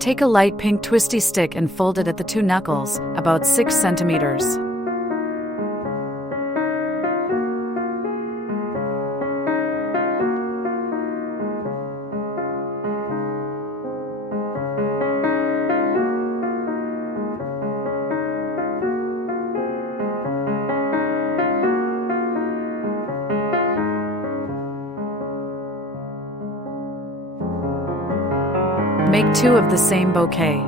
Take a light pink twisty stick and fold it at the two knuckles, about 6 centimeters. Make 2 of the same bouquet.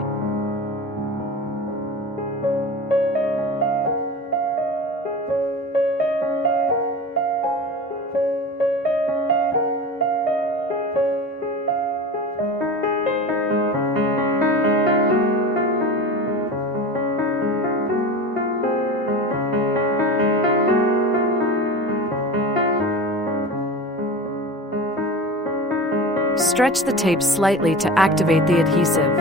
Stretch the tape slightly to activate the adhesive.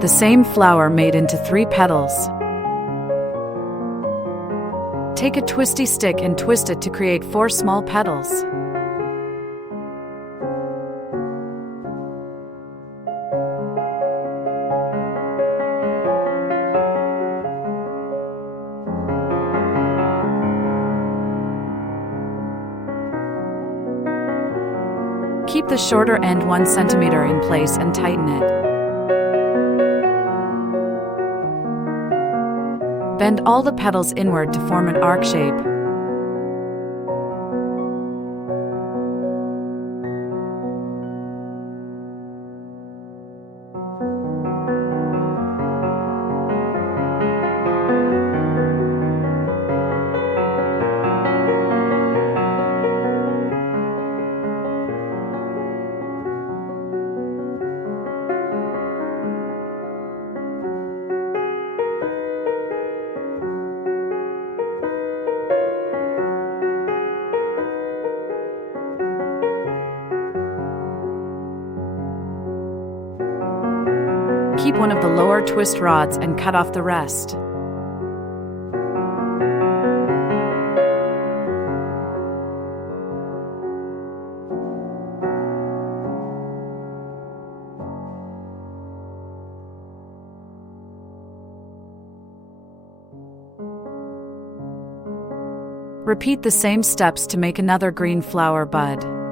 The same flower made into 3 petals. Take a twisty stick and twist it to create 4 small petals. Keep the shorter end 1 centimeter in place and tighten it. Bend all the petals inward to form an arc shape. Keep one of the lower twist rods and cut off the rest. Repeat the same steps to make another green flower bud.